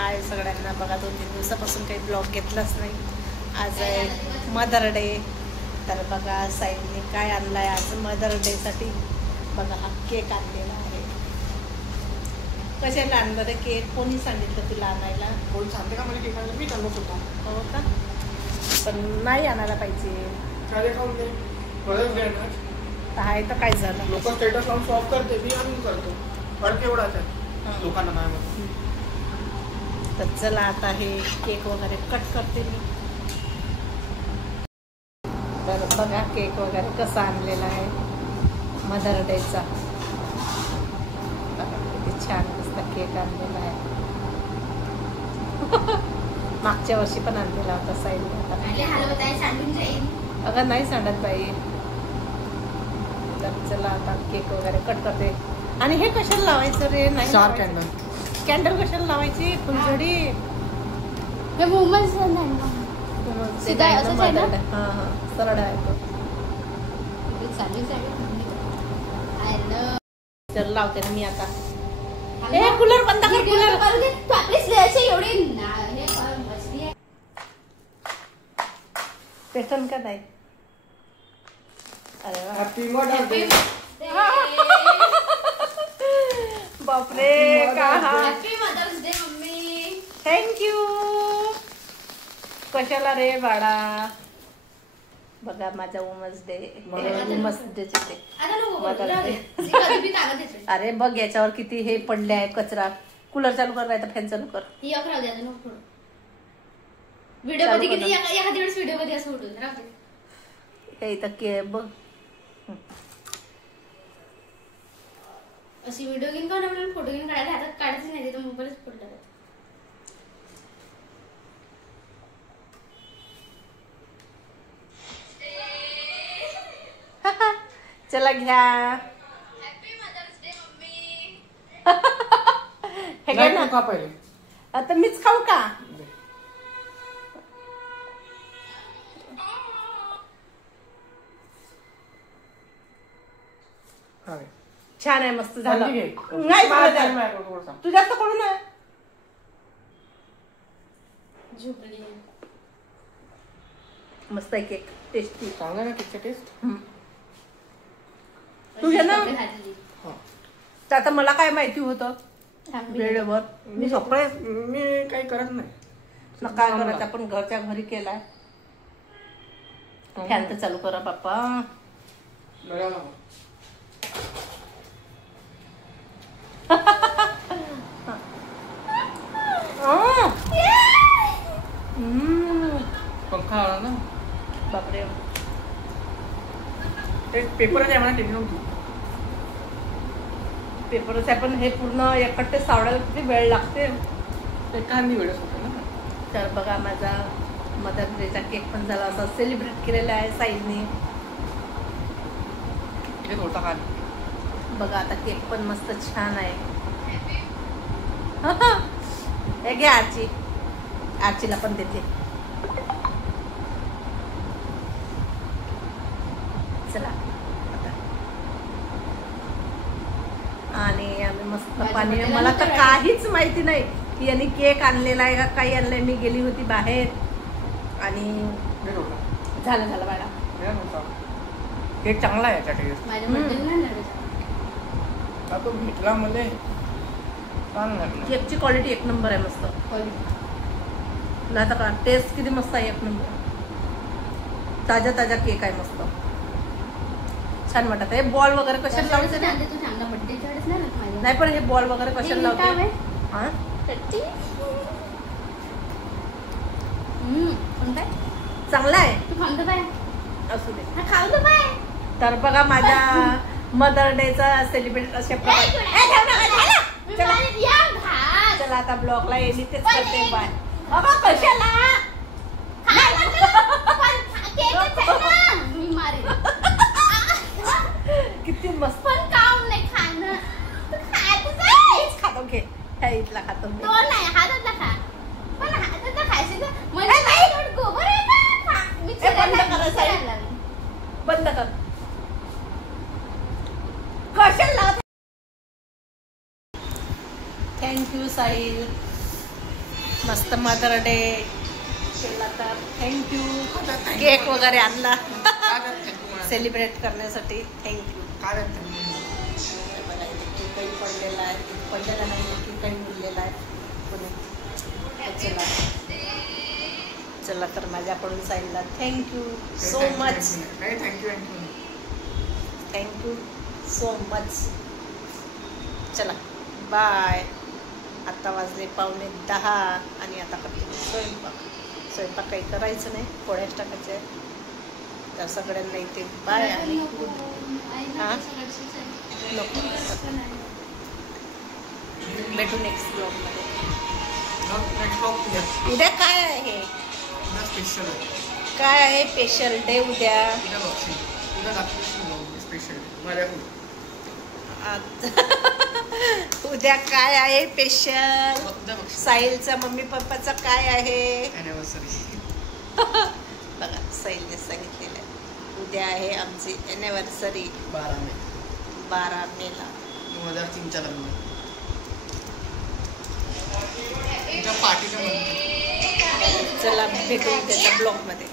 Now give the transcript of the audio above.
हाय सगळ्यांना. बघा 2-3 दिवसापासून काही ब्लॉग घेतलाच नाही. आज आहे मदर डे. तर बघा साईडने काय आणलं आहे आज मदर डेसाठी. बघा हा केक आणलेला आहे. कशाला आणलं रे केक? कोणी सांगितलं तुला आणायला? कोण सांगते का मला केक आणायला? मी आणत होतो. हो का? पण नाही आणायला पाहिजे. काय खाऊन दे बरंच देणार. आहे तर काय झालं? लोक स्टेटस लावून शॉप करते, मी आणून करतो. फरक एवढाच आहे लोकांना नाही म्हणत. तर चला आता हे केक वगैरे कट करते मी. तर बघा केक वगैरे कसा आणलेला आहे मदर डेचा. किती छान दिसता केक आणलेला आहे. मागच्या वर्षी पण आणलेला होता साईडने. अगं नाही सांडत बाई. तर चला आता केक वगैरे कट करते. आणि हे कशाला लावायचं रे? नाही कॅन्डल कशाला लावायची? फुलझडी. हे वुमन्स सीधा असंच आहे ना? हां हां सरळ आहे तो. तर लावते ना मी आता. ए कूलर बंद कर. कूलर तू आपली स्लेअरची एवढी हे मस्ती आहे. पेटन का नाही? अरे वा. Happy mother day. बापरे का हा. Happy mother's day mummy. Thank you. कशाला रे बाळा? बघा माझा वुमन्स डे. वुमन्स डेचे ते. अरे बघ याच्यावर किती हे पडले आहे कचरा. कूलर चालू कर नाही तर फॅन चालू कर. व्हिडिओ मध्ये किती एखाद्या वेळेस व्हिडिओ मध्ये असं उठून हे इथं के बघ. अशी व्हिडिओ घेऊन काढून आपल्याला फोटो घेऊन काढायला हातात काढायचं नाही. तिथं मोबाईलच पडला. चला घ्या. Happy mother's day mummy. हे घे ना. खा पहिले. आता मीच खाऊ का? छान आहे. मस्त झालं. नाही तू जास्त करू ना. झोपली. मस्त आहे केक. टेस्टी. चांगला ना केकचा टेस्ट. तू घे ना. तर आता मला काय माहिती होतं वेळेवर. मी सगळे मी काही करत नाही. काय करायचं आपण घरच्या घरी केलाय. फॅन तर चालू करा बाप्पा. पंखा आला ना. बापरे. ते पेपर आहे मला टेन्शन नव्हती. पेपरच आहे पण हे पूर्ण एकट्टे सावडायला किती वेळ लागते. एखादी वेळेस होते ना. तर बघा माझा मदर डेचा केक पण झाला. असा सेलिब्रेट केलेला आहे साईडने. बघा आता केक पण मस्त छान आहे. हे घे आरची. आरचीला पण देते. चला आणि आम्ही मस्त पाणी. मला तर काहीच माहिती नाही की यांनी केक आणलेला आहे का काही आणलंय. मी गेली होती बाहेर आणि झालं झालं बाळा. केक चांगला आहे याचा टेस्ट. तो भेटला मध्ये केकची क्वालिटी एक नंबर आहे. मस्त ना. आता का टेस्ट किती मस्त आहे. एक नंबर. ताजा ताजा केक आहे. मस्त छान वाटत आहे. बॉल वगैरे कशाला लावायचं नाही पण हे बॉल वगैरे कशाला लावते. चांगला आहे. असू दे. तर बघा माझ्या मदर डेचा सेलिब्रेट अशा प्रकारे. चला आता ब्लॉगला येईल तेच करते. बाय. कशाला किती मस्त. पण काम नाही खाणं. खातो घे. ह्या इथला खातो. तो नाही हातातला खा. पण हातातला खायचं म्हणजे गोबर आहे ना. बंद कर. कशाला. थँक्यू साहिल. मस्त मदर डे केला तर थँक्यू. केक वगैरे आणला सेलिब्रेट करण्यासाठी. थँक्यू. काय बघा इथे केकही पडलेला आहे. पडलेला नाही केकही उरलेला आहे पुणे. चला चला तर माझ्याकडून साईडला thank you so much. Thank you so much. चला बाय. आता वाजले 9:45 आणि आता करते स्वयंपाक काही करायचं नाही. पोळ्याच टाकायचं आहे. तर सगळ्यांना इथे बाय आणि हां नको. भेटू नेक्स्ट ब्लॉगमध्ये. उद्या काय आहे? काय आहे स्पेशल डे उद्या? उद्या काय आहे स्पेशल? साहिलचा मम्मी पप्पाचा काय आहे? बघा साहिलने सांगितलेलं आहे उद्या आहे आमची ॲनिव्हर्सरी 12 मेला. 2003च्या लग्न. चला भेटू त्याच्या ब्लॉगमध्ये.